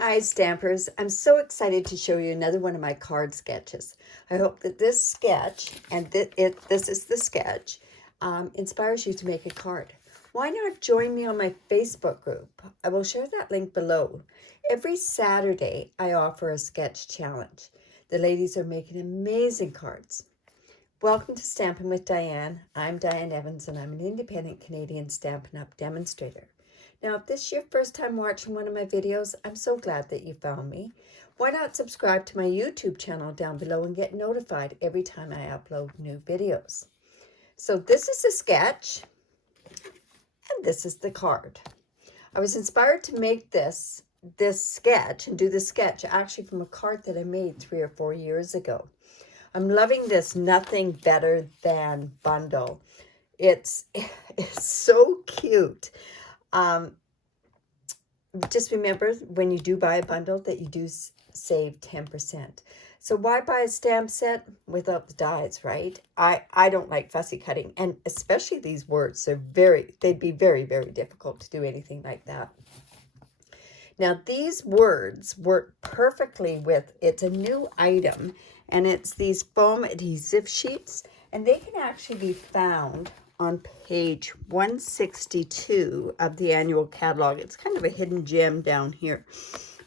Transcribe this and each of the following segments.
Hi Stampers, I'm so excited to show you another one of my card sketches. I hope that this sketch, and this is the sketch, inspires you to make a card. Why not join me on my Facebook group? I will share that link below. Every Saturday I offer a sketch challenge. The ladies are making amazing cards. Welcome to Stampin' with Diane. I'm Diane Evans and I'm an independent Canadian Stampin' Up Demonstrator. Now, if this is your first time watching one of my videos, I'm so glad that you found me. Why not subscribe to my YouTube channel down below and get notified every time I upload new videos? So this is the sketch and this is the card. I was inspired to make this sketch and do the sketch actually from a card that I made 3 or 4 years ago. I'm loving this Nothing Better Than bundle. It's so cute. Just remember when you do buy a bundle that you do save 10%. So why buy a stamp set without the dies, right? I don't like fussy cutting, and especially these words. They'd be very, very difficult to do anything like that. Now these words work perfectly with, it's a new item, and it's these foam adhesive sheets, and they can actually be found on page 162 of the annual catalog. It's kind of a hidden gem down here.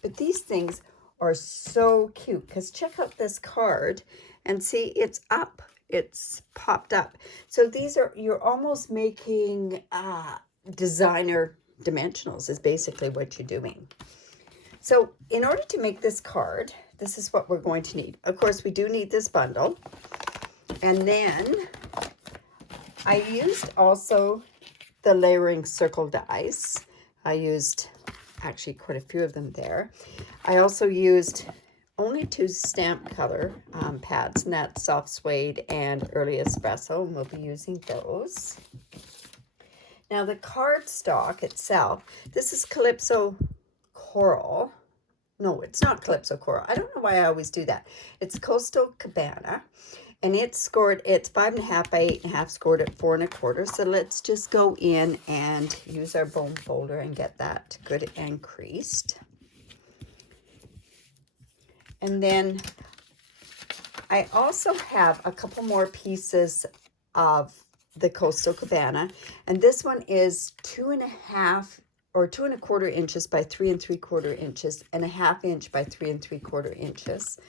But these things are so cute because check out this card and see it's up. It's popped up. So these are, you're almost making designer dimensionals is basically what you're doing. So in order to make this card, this is what we're going to need. Of course, we do need this bundle. And then I used also the layering circle dies. I used actually quite a few of them there. I also used only 2 stamp color pads, and that's Soft Suede and Early Espresso, and we'll be using those. Now the cardstock itself, this is Calypso Coral. No, it's not Calypso Coral. I don't know why I always do that. It's Coastal Cabana. And it's scored, it's 5.5 by 8.5, scored at 4 1/4. So let's just go in and use our bone folder and get that good and creased. And then I also have a couple more pieces of the Coastal Cabana. And this one is 2.5 or 2 1/4 inches by 3 3/4 inches and a 1/2 inch by 3 3/4 inches.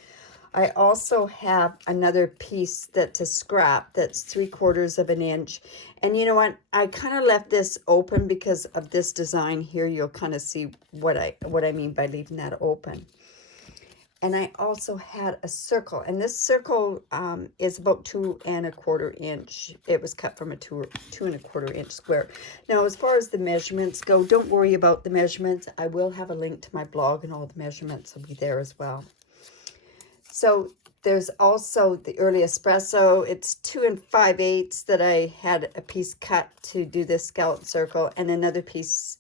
I also have another piece that's a scrap that's 3/4 of an inch. And you know what? I kind of left this open because of this design here. You'll kind of see what I mean by leaving that open. And I also had a circle. And this circle is about 2 1/4 inch. It was cut from a 2 1/4 inch square. Now, as far as the measurements go, don't worry about the measurements. I will have a link to my blog and all the measurements will be there as well. So there's also the Early Espresso. It's 2 5/8 that I had a piece cut to do this scallop circle, and another piece,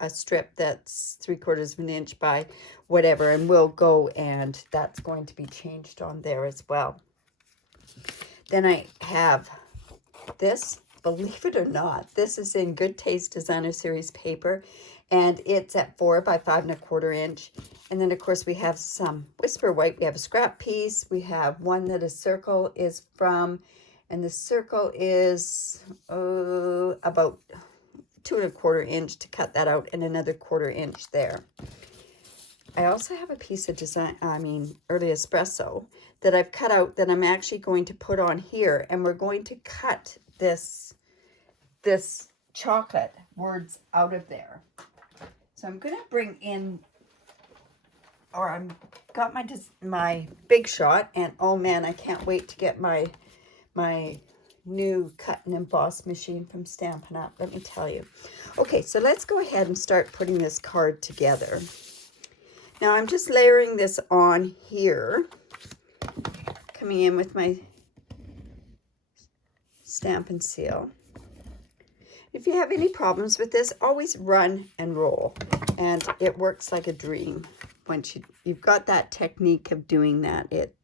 a strip that's 3/4 of an inch by whatever, and we'll go and that's going to be changed on there as well. Then I have this, believe it or not, this is in Good Taste Designer Series paper, and it's at 4 by 5 1/4 inch. And then, of course, we have some Whisper White. We have a scrap piece. We have one that a circle is from, and the circle is about 2 1/4 inch to cut that out, and another 1/4 inch there. I also have a piece of Early Espresso that I've cut out that I'm actually going to put on here, and we're going to cut this chocolate words out of there. So I'm going to bring in, or I've got my Big Shot, and oh man, I can't wait to get my new cut and emboss machine from Stampin' Up, let me tell you. Okay, so let's go ahead and start putting this card together. Now I'm just layering this on here, coming in with my Stampin' Seal. If you have any problems with this, always run and roll, and it works like a dream. Once you've got that technique of doing that, it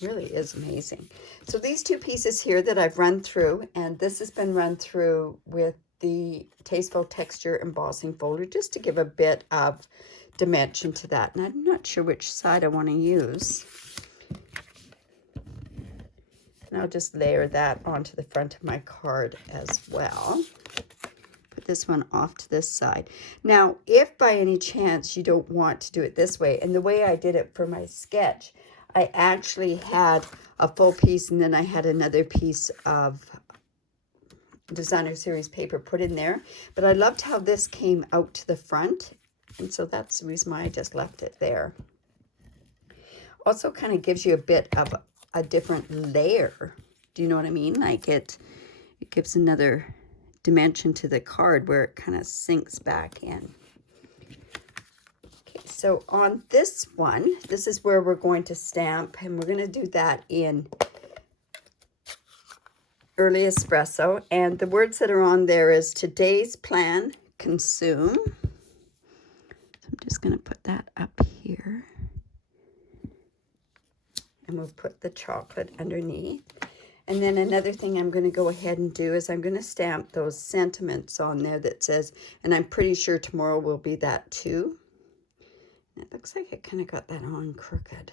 really is amazing. So these 2 pieces here that I've run through, and this has been run through with the Tasteful Texture embossing folder just to give a bit of dimension to that. And I'm not sure which side I want to use. And I'll just layer that onto the front of my card as well. Put this one off to this side. Now, if by any chance you don't want to do it this way, and the way I did it for my sketch, I actually had a full piece and then I had another piece of designer series paper put in there. But I loved how this came out to the front. And so that's the reason why I just left it there. Also kind of gives you a bit of a different layer. Do you know what I mean? Like it gives another dimension to the card where it kind of sinks back in. Okay, so on this one, this is where we're going to stamp, and we're going to do that in Early Espresso. And the words that are on there is today's plan, consume. So I'm just going to put that up here. And we'll put the chocolate underneath. And then another thing I'm going to go ahead and do is I'm going to stamp those sentiments on there that says, and I'm pretty sure tomorrow will be that too. And it looks like I kind of got that on crooked.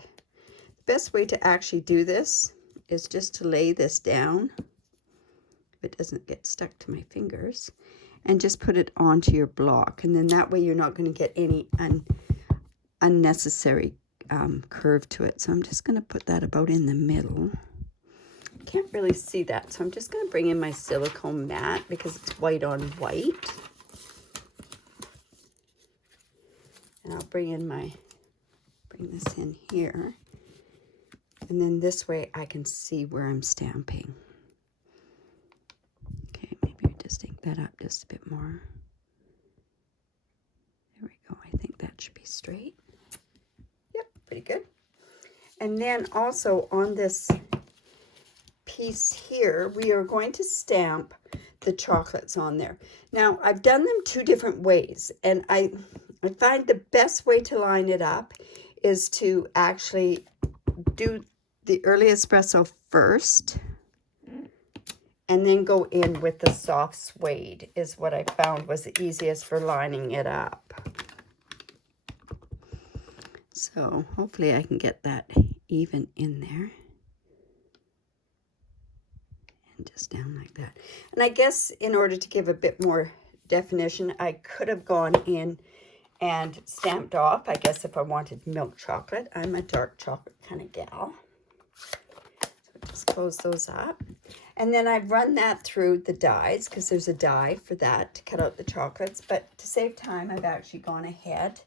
The best way to actually do this is just to lay this down, if it doesn't get stuck to my fingers, and just put it onto your block. And then that way you're not going to get any unnecessary curve to it. So I'm just going to put that about in the middle. Can't really see that, so I'm just going to bring in my silicone mat because it's white on white. And I'll bring this in here. And then this way I can see where I'm stamping. Okay, maybe just ink that up just a bit more. There we go. I think that should be straight. Yep, pretty good. And then also on this piece here, we are going to stamp the chocolates on there. Now, I've done them two different ways, and I find the best way to line it up is to actually do the Early Espresso first and then go in with the soft suede is what I found was the easiest for lining it up. So hopefully I can get that even in there. And just down like that. And I guess in order to give a bit more definition, I could have gone in and stamped off, I guess, if I wanted milk chocolate. I'm a dark chocolate kind of gal. So just close those up. And then I've run that through the dies because there's a die for that to cut out the chocolates. But to save time, I've actually gone ahead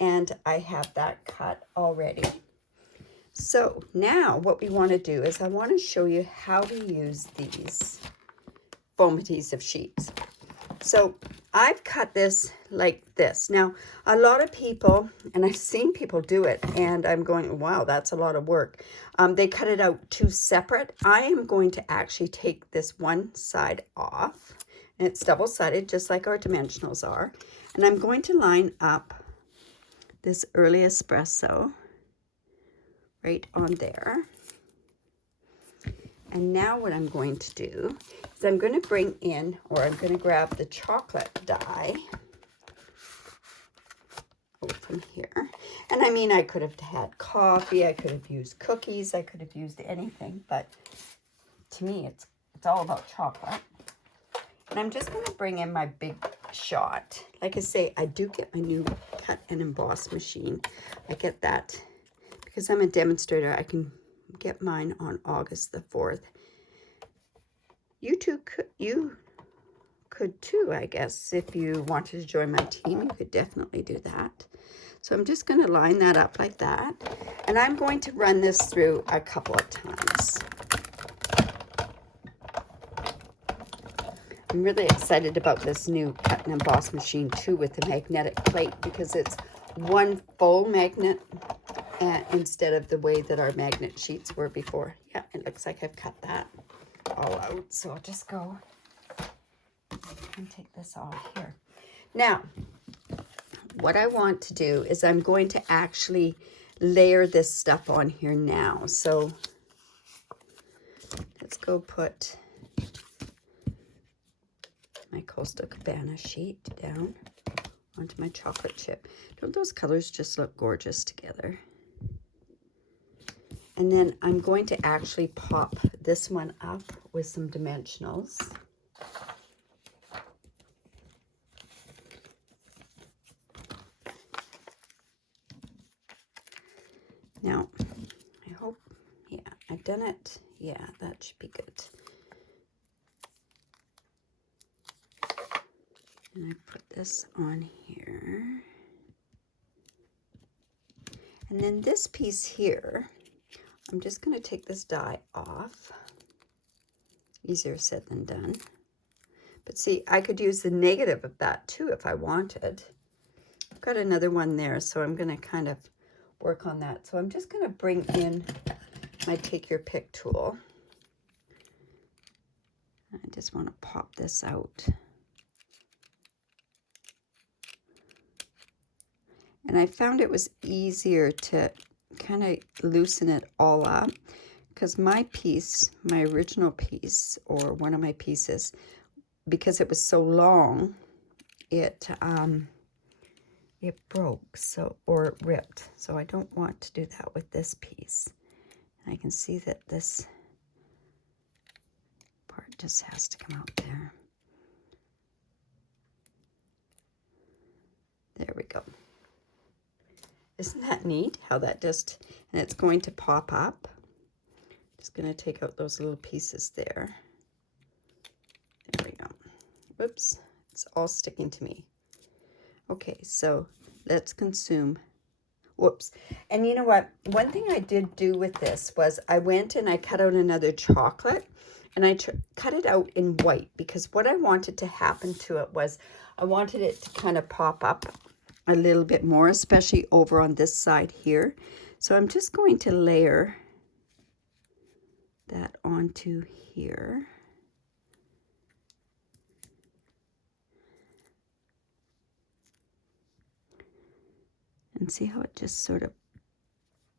and I have that cut already. So now what we want to do is I want to show you how to use these foam adhesive sheets. So I've cut this like this. Now, a lot of people, and I've seen people do it, and I'm going, wow, that's a lot of work. They cut it out two separate. I am going to actually take this one side off, and it's double-sided, just like our dimensionals are. And I'm going to line up this Early Espresso right on there. And now what I'm going to do is I'm going to bring in, or I'm going to grab the chocolate die from here. And I mean, I could have had coffee, I could have used cookies, I could have used anything, but to me, it's all about chocolate. And I'm just going to bring in my big shot. Like I say, I do get my new cut and emboss machine. I get that because I'm a demonstrator. I can get mine on August the 4th. You could too, I guess. If you wanted to join my team, you could definitely do that. So I'm just going to line that up like that. And I'm going to run this through a couple of times. I'm really excited about this new cut and emboss machine too with the magnetic plate because it's one full magnet instead of the way that our magnet sheets were before. Yeah, it looks like I've cut that all out. So I'll just go and take this off here. Now, what I want to do is I'm going to actually layer this stuff on here now. So let's go put my Coastal Cabana sheet down onto my chocolate chip. Don't those colors just look gorgeous together? And then I'm going to actually pop this one up with some dimensionals. Now, I hope, yeah, I've done it. Yeah, that should be good. And I put this on here. And then this piece here, I'm just going to take this die off. Easier said than done. But see, I could use the negative of that too if I wanted. I've got another one there, so I'm going to kind of work on that. So I'm just going to bring in my Take Your Pick tool. I just want to pop this out. And I found it was easier to kind of loosen it all up because my piece, my original piece, or one of my pieces, because it was so long, it broke, so, or it ripped. So I don't want to do that with this piece. And I can see that this part just has to come out there. There we go. Isn't that neat how that just, and it's going to pop up. Just going to take out those little pieces there. There we go. Whoops, it's all sticking to me. Okay, so let's consume. Whoops. And you know what? One thing I did do with this was I went and I cut out another chocolate, and I cut it out in white because what I wanted to happen to it was I wanted it to kind of pop up a little bit more, especially over on this side here. So I'm just going to layer that onto here. And see how it just sort of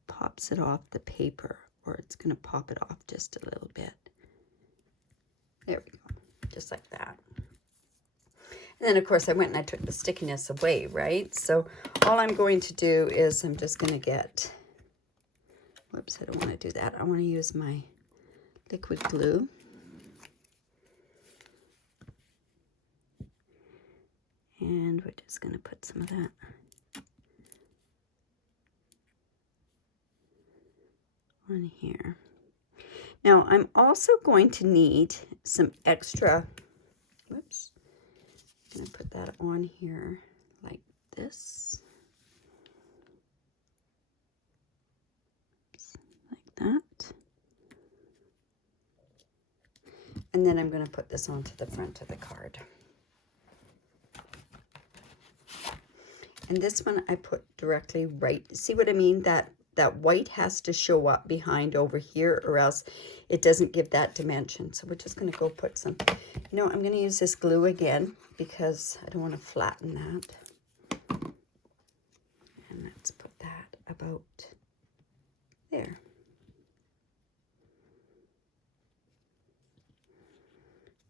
pops it off the paper, or it's going to pop it off just a little bit. There we go, just like that. And then, of course, I went and I took the stickiness away, right? So all I'm going to do is I'm just going to get, whoops, I don't want to do that. I want to use my liquid glue. And we're just going to put some of that on here. Now, I'm also going to need some extra, whoops. I'm going to put that on here like this. Like that. And then I'm going to put this onto the front of the card. And this one I put directly right. See what I mean? That white has to show up behind over here, or else it doesn't give that dimension. So we're just going to go put some, you know, I'm going to use this glue again because I don't want to flatten that. And let's put that about there.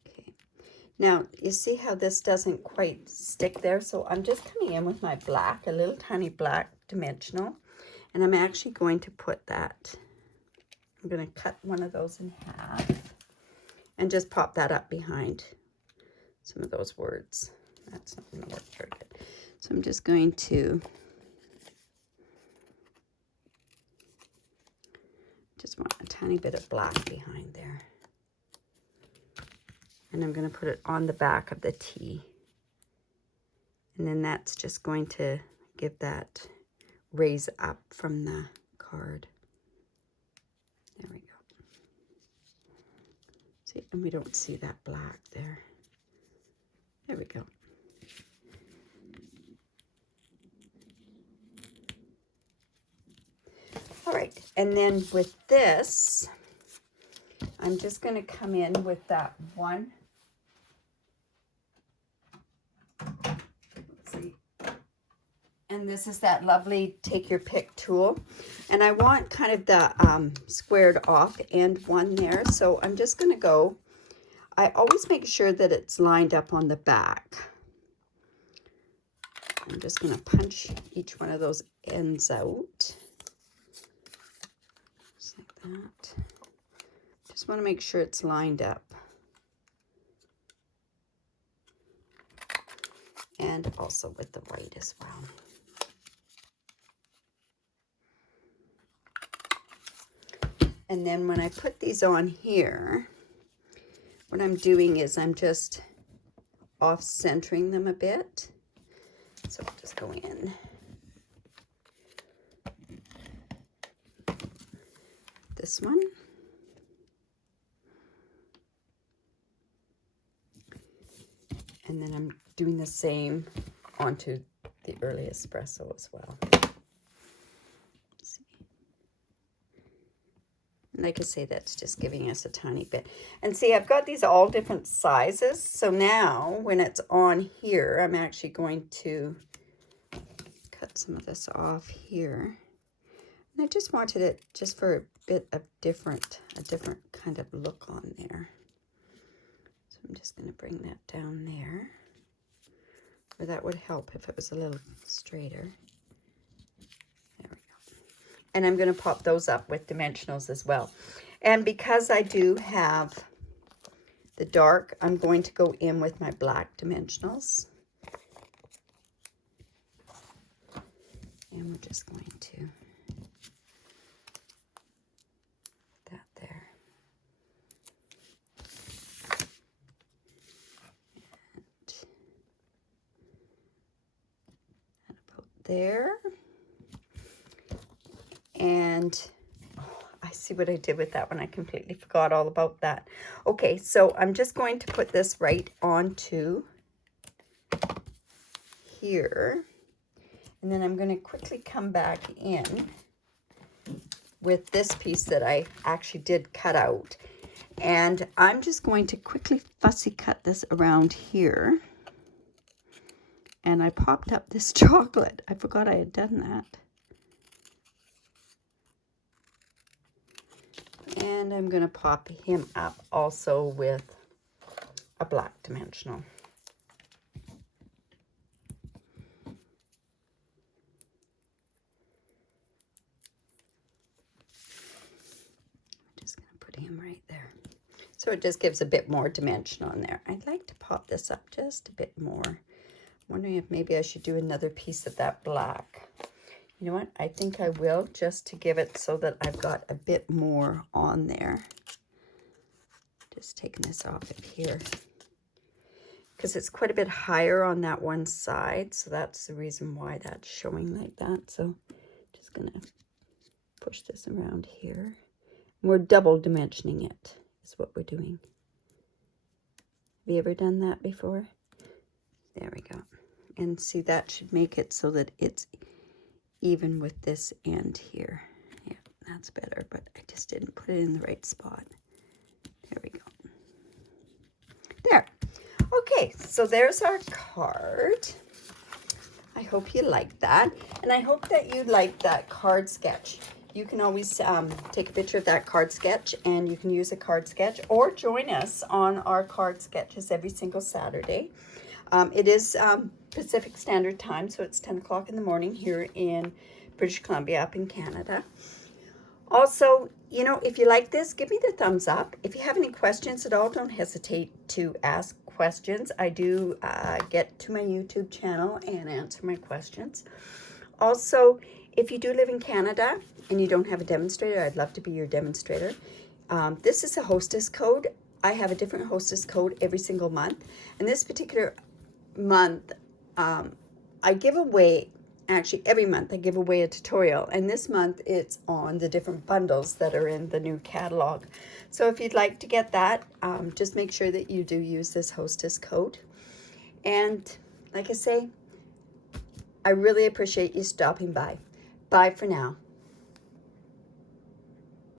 Okay. Now, you see how this doesn't quite stick there? So I'm just coming in with my black, a little tiny black dimensional. And I'm actually going to put that, I'm going to cut one of those in half and just pop that up behind some of those words. That's not going to work very good. So I'm just going to just want a tiny bit of black behind there. And I'm going to put it on the back of the T. And then that's just going to give that raise up from the card. There we go. See, and we don't see that black there. There we go. All right, and then with this, I'm just going to come in with that one. Let's see. And this is that lovely Take Your Pick tool. And I want kind of the squared off end one there. So I'm just going to go, I always make sure that it's lined up on the back. I'm just going to punch each one of those ends out. Just like that. Just want to make sure it's lined up. And also with the white as well. And then when I put these on here, what I'm doing is I'm just off-centering them a bit. So I'll just go in. This one. And then I'm doing the same onto the early espresso as well. Like I say, that's just giving us a tiny bit. And see, I've got these all different sizes. So now when it's on here, I'm actually going to cut some of this off here. And I just wanted it just for a bit of a different kind of look on there. So I'm just going to bring that down there. Or that would help if it was a little straighter. There we go. And I'm going to pop those up with dimensionals as well. And because I do have the dark, I'm going to go in with my black dimensionals. And we're just going to put that there. And put there. And oh, I see what I did with that one. I completely forgot all about that. Okay, so I'm just going to put this right onto here. And then I'm going to quickly come back in with this piece that I actually did cut out. And I'm just going to quickly fussy cut this around here. And I popped up this chocolate. I forgot I had done that. And I'm going to pop him up also with a black dimensional. I'm just going to put him right there. So it just gives a bit more dimension on there. I'd like to pop this up just a bit more. I'm wondering if maybe I should do another piece of that black. You know what? I think I will, just to give it so that I've got a bit more on there. Just taking this off of here. Because it's quite a bit higher on that one side. So that's the reason why that's showing like that. So just going to push this around here. And we're double dimensioning it, is what we're doing. Have you ever done that before? There we go. And see, that should make it so that it's even with this end here. Yeah, that's better, but I just didn't put it in the right spot. There we go. There. Okay, so there's our card. I hope you like that. And I hope that you like that card sketch. You can always take a picture of that card sketch, and you can use a card sketch or join us on our card sketches every single Saturday. It is Pacific Standard Time, so it's 10 o'clock in the morning here in British Columbia, up in Canada. Also, you know, if you like this, give me the thumbs up. If you have any questions at all, don't hesitate to ask questions. I do get to my YouTube channel and answer my questions. Also, if you do live in Canada and you don't have a demonstrator, I'd love to be your demonstrator. This is a hostess code. I have a different hostess code every single month. And this particular month, I give away, actually every month I give away a tutorial, and this month it's on the different bundles that are in the new catalog. So if you'd like to get that, just make sure that you do use this hostess code. And like I say, I really appreciate you stopping by. Bye for now.